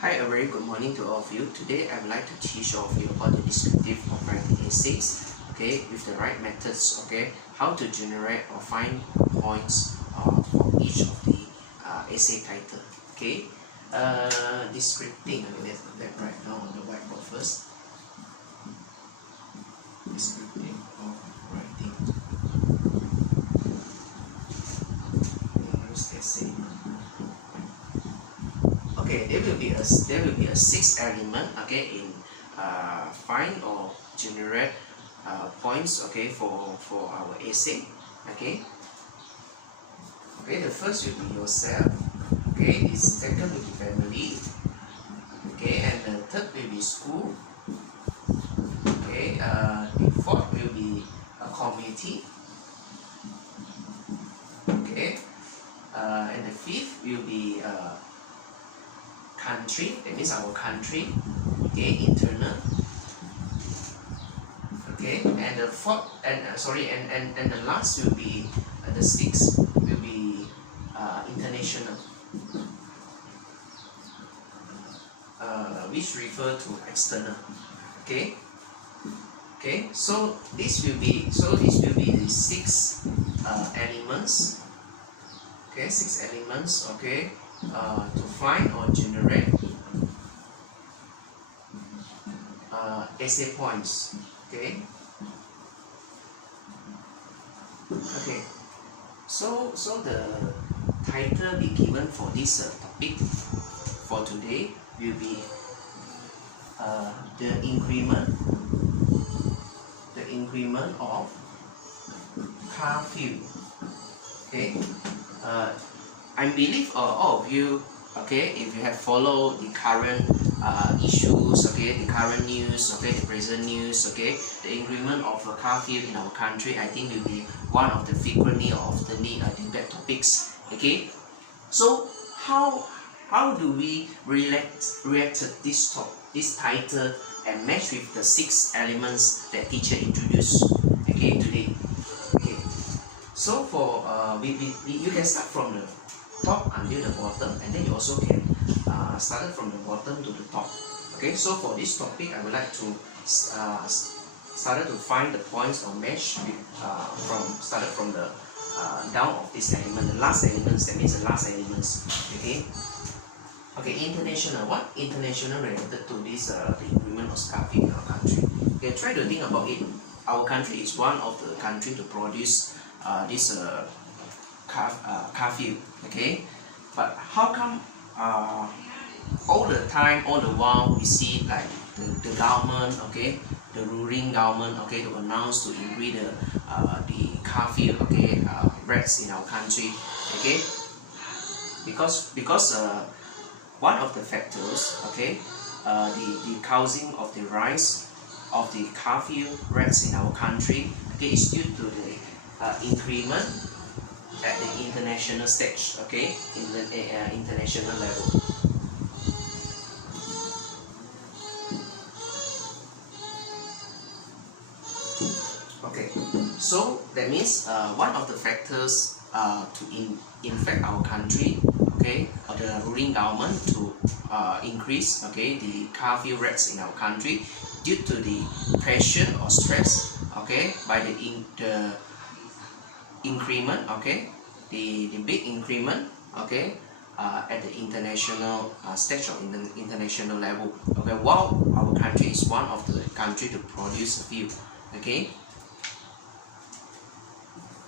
Hi, a very good morning to all of you. Today I would like to teach all of you about the descriptive of writing essays, okay, with the right methods, okay, how to generate or find points for each of the essay title, okay. Descripting, let's write down on the whiteboard first. Descriptive of writing. English essay. Okay, there will be a 6 element, okay, in find or generate points, okay, for our essay, okay. Okay, the first will be yourself, okay, the second will be family, okay, and the third will be school, okay, the fourth will be a community, okay, and the fifth will be country, that means our country, okay, internal, okay, and the fourth and and the last will be the sixth will be international, which refer to external, okay. Okay, so this will be the 6 elements, okay, 6 elements, okay, to find or generate essay points, okay. Okay, so the title be given for this topic for today will be the increment of car fuel, okay. I believe all of you, okay, if you have followed the current issues, okay, the current news, okay, the present news, okay, the increment of car fuel in our country, I think will be one of the frequently or oftenly debate topics, okay. So how do we react to this title and match with the 6 elements that teacher introduced, okay, today, okay. So for you can start from the top until the bottom, and then you also can start from the bottom to the top, okay. So for this topic I would like to started to find the points or match with, started from the down of this element, the last elements, that means the last elements, okay. Okay, international, what international related to this the increment of car fuel in our country? Okay, try to think about it. Our country is one of the country to produce this car fuel, okay. But how come all the time, all the while we see like the government, okay, the ruling government, okay, to announce to increase the car fuel, okay, rates in our country, okay, because one of the factors, okay, the causing of the rise of the car fuel rates in our country, okay, is due to the increment at the international stage, okay, in the international level. Okay, so that means one of the factors to infect our country, okay, or the ruling government to increase, okay, the car fuel rates in our country due to the pressure or stress, okay, by the increment, okay, the big increment, okay, at the international stage or in the international level, okay, while our country is one of the country to produce fuel, okay.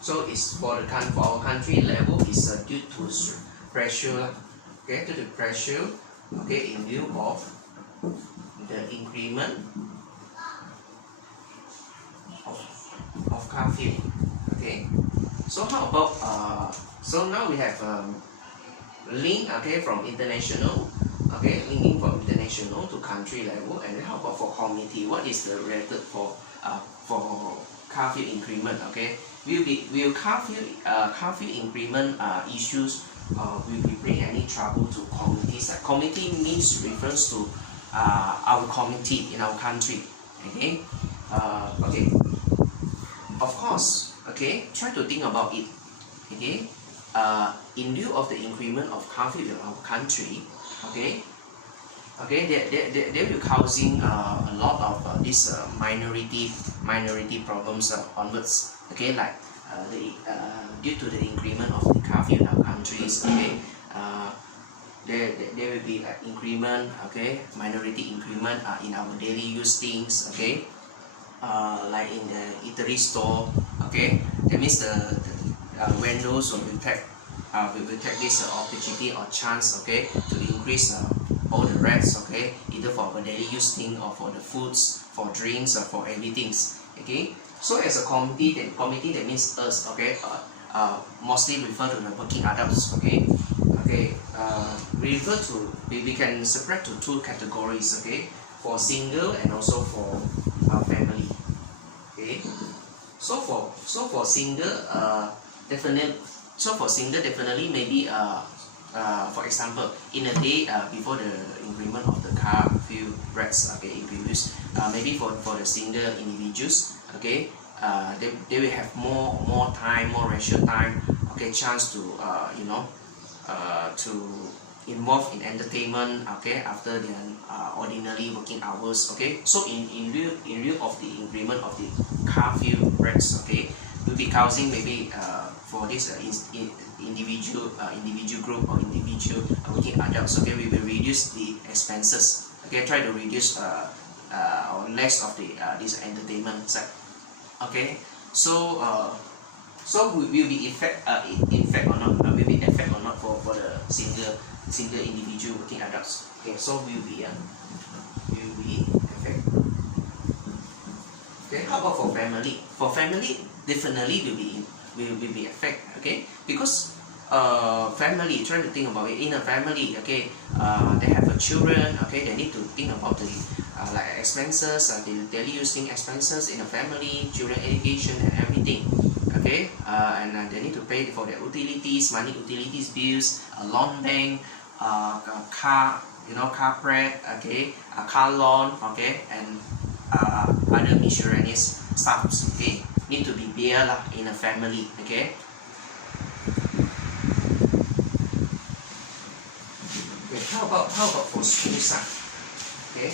So it's for our country level is due to pressure, okay, to the pressure, okay, in view of the increment of car fuel, okay. So how about so now we have link, okay, from international, okay, linking from international to country level, and then how about for community? What is the related for car fuel increment, okay? Will car fuel increment issues will be bring any trouble to communities? Community means refers to our community in our country, okay. Okay, of course, okay, try to think about it, okay. In view of the increment of car fuel in our country, okay, okay, they will causing a lot of these minority problems onwards. Okay, like due to the increment of the curfew in our countries. Okay, there will be increment. Okay, minority increment in our daily use things. Okay, like in the eatery store. Okay, that means the vendors will take this opportunity or chance, okay, to increase all the rents, okay, either for the daily use thing or for the foods, for drinks, or for everything. Okay, so as a committee that means us, okay, mostly refer to the working adults. Okay, we can separate to two categories. Okay, for single and also for family. Okay, so for single, definitely maybe for example, in a day before the increment of the curfew rates, okay, introduced, maybe for the single individuals, okay, they will have more time, more leisure time, okay, chance to to involve in entertainment, okay, after their ordinary working hours. Okay, so in lieu of the increment of the curfew rates, okay, will be causing maybe for this individual group or individual working adults. Okay, we will reduce the expenses. Okay, try to reduce or less of the this entertainment side. Okay, so will be effect or not, will be effect or not for the single individual working adults. Okay, so will be effect. Okay, how about for family? For family, definitely will be effect. Okay, because family, try to think about it. In a family, okay, they have children. Okay, they need to think about the like expenses, the daily using expenses in a family, children education and everything. Okay, and they need to pay for their utilities, money utilities bills, loan bank, car, car rent, okay, car loan, okay, and other miscellaneous stuffs. Okay, need to be bear in a family. Okay. Okay, how about for school side? Okay,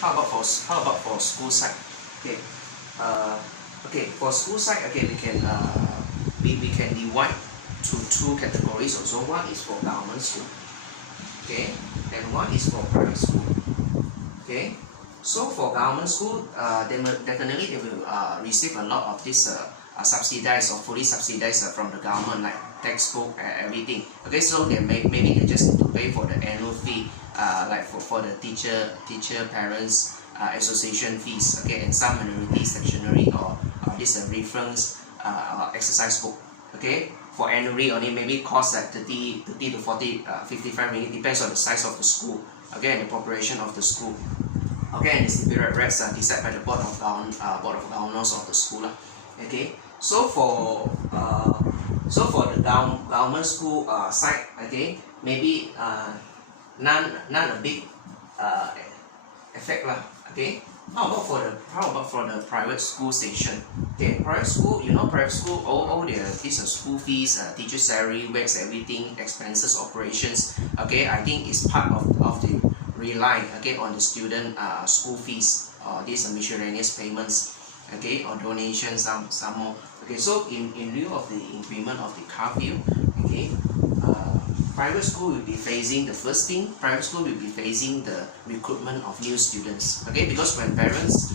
how about for school side? Okay, okay, for school side, okay, we can divide to two categories also. One is for government school, okay, and one is for private school. Okay, so for government school, definitely they will receive a lot of this subsidized or fully subsidized from the government, like textbook and everything. Okay, so maybe they just need to pay for the annual fee, like for the teacher parents association fees. Okay, and some minority sectionary or this reference exercise book. Okay, for annually only maybe cost like 30 to 40 55 ringgit, depends on the size of the school. Okay, and the population of the school. Okay, and the stipulated rates are decided by the board of governors of the school. Okay, so for the government school side, okay, maybe none a big effect lah. Okay, how about for the private school station? Okay, private school, private school, all their this school fees, teacher salary, wages, everything, expenses, operations. Okay, I think it's part of the rely, okay, on the student school fees or these miscellaneous payments, okay, or donations, some more. Okay, so in lieu of the increment of the curfew, okay, private school will be facing the first thing. Private school will be facing the recruitment of new students. Okay, because when parents,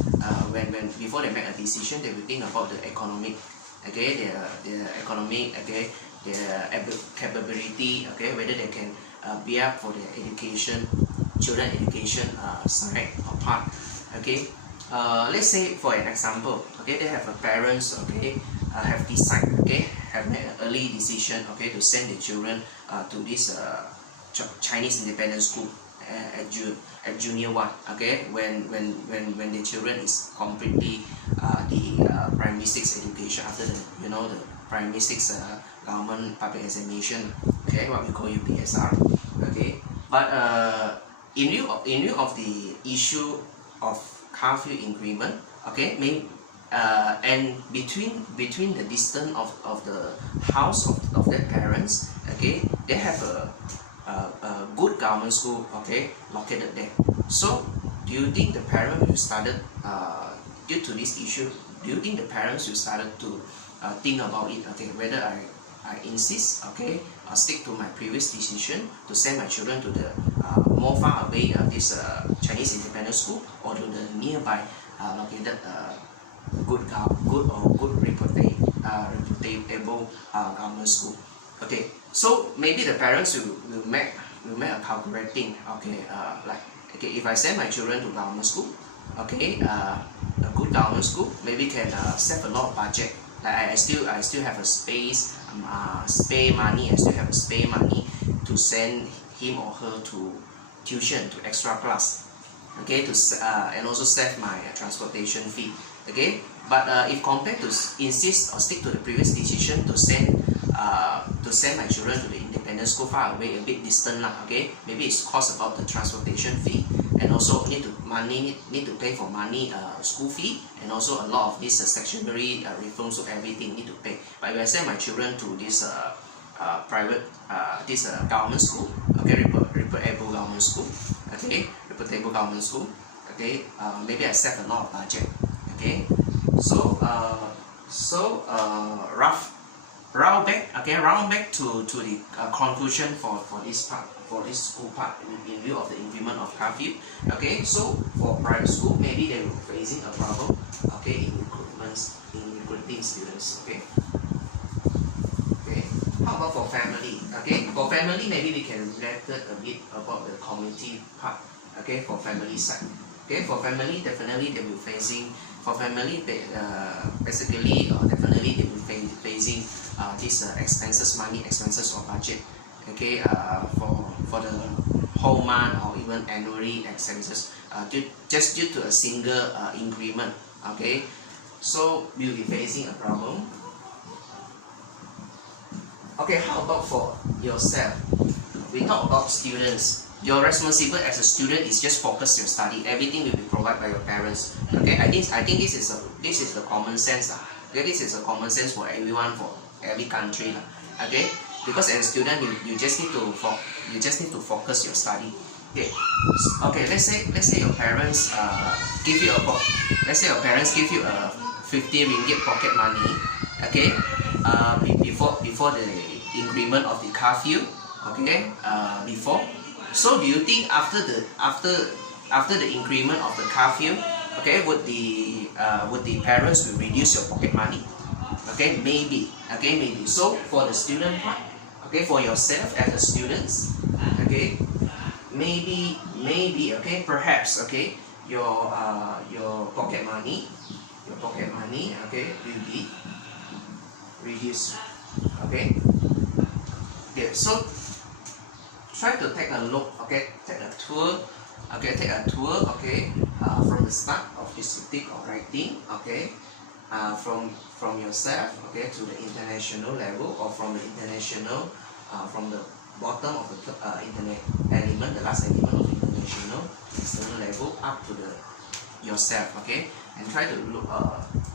when before they make a decision, they will think about the economic, okay, their economic, okay, their capability, okay, whether they can be up for their education, children education side or part. Okay, let's say for an example, okay, they have a parents, okay, have decided, okay, have made an early decision, okay, to send their children to this Chinese independent school at junior 1. Okay, when the children is completely the primary 6 education after the the primary 6 government public examination. Okay, what we call UPSR. Okay, but in lieu of the issue of curfew increment, okay, and between the distance of the house of their parents, okay, they have a good government school, okay, located there. So do you think the parent will started due to this issue? Do you think the parents will started to think about it? Okay, whether I insist, okay, or stick to my previous decision to send my children to the more far away this Chinese independent school, or to the nearby located good reputable government school. Okay, so maybe the parents will make a calculating. Okay, like, okay, if I send my children to government school, okay, a good government school maybe can save a lot of budget. Like I still have a spare money. I still have a spare money to send him or her to tuition, to extra class. Okay, to and also save my transportation fee. Okay, but if compared to insist or stick to the previous decision to send my children to the independent school far away, a bit distant lah. Okay, maybe it's cost about the transportation fee, and also need to pay for money school fee, and also a lot of this sectionary reforms, so everything need to pay. But if I send my children to this private government school, okay, reputable government school, okay, reputable government school, okay, maybe I save a lot of budget. Okay, so round back to the conclusion for this part, for this school part, in view of the increment of curfew. Okay, so for private school, maybe they were facing a problem, okay, in recruiting students. Okay, how about for family? Okay, for family, maybe we can relate a bit about the community part. Okay, for family side. Okay, for family, definitely they will facing. For family, basically, definitely they will facing these money expenses or budget. Okay, for the whole month or even annually expenses, just due to a single increment. Okay, so we'll be facing a problem. Okay, how about for yourself? We talk about students. Your responsibility as a student is just focus your study. Everything will be provided by your parents. Okay, I think this is the common sense. Okay, this is a common sense for everyone, for every country. Okay, because as a student, you just need to focus your study. Okay, let's say your parents give you a 50 ringgit pocket money. Okay, before the increment of the curfew. Okay, before. So do you think after the increment of the curfew, okay, would the parents will reduce your pocket money? Okay, maybe. Okay, maybe. So for the student part, okay, for yourself as a student, okay, maybe, okay, perhaps, okay, your pocket money, okay, will be reduced. Okay. Okay, so try to take a look, okay, take a tour, okay, from the start of this topic of writing, okay, from yourself, okay, to the international level, or from the international, from the bottom of the element, the last element of the international external level, up to the yourself, okay, and try to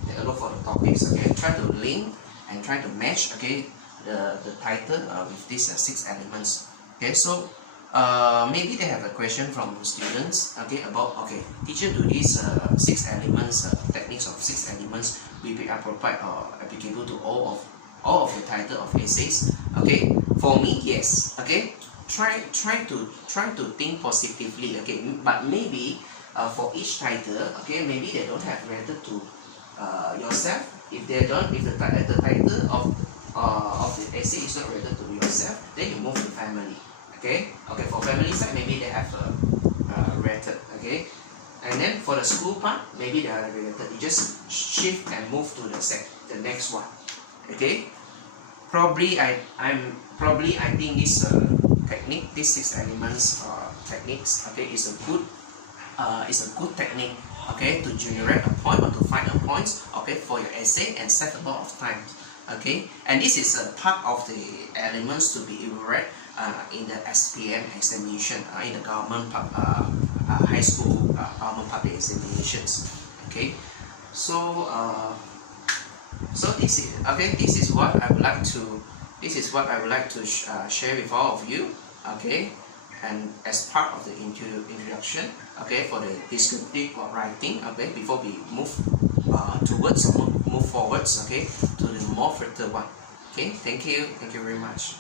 take a look for the topics, okay, try to link and try to match, okay, the title with these 6 elements. Okay, so maybe they have a question from students, okay, about, okay, teacher, do these 6 elements, techniques of 6 elements will be appropriate or applicable to all of the title of essays? Okay, for me, yes. Okay, try to think positively. Okay, but maybe for each title, okay, maybe they don't have related to yourself. If the title of the essay is not related to yourself, then you move to family. Okay, for family side, maybe they have related. Okay, and then for the school part, maybe they are related. You just shift and move to the next one. Okay, probably I think this technique, these 6 elements techniques, okay, is a good technique, okay, to generate a point or to find a points, okay, for your essay and save a lot of time. Okay, and this is a part of the elements to be evaluated in the SPM examination, in the government high school government public examinations. Okay, so this is what I would like to share with all of you. Okay, and as part of the introduction, okay, for the descriptive writing, okay, before we move towards or move forwards, okay, to the more further one. Okay, thank you very much.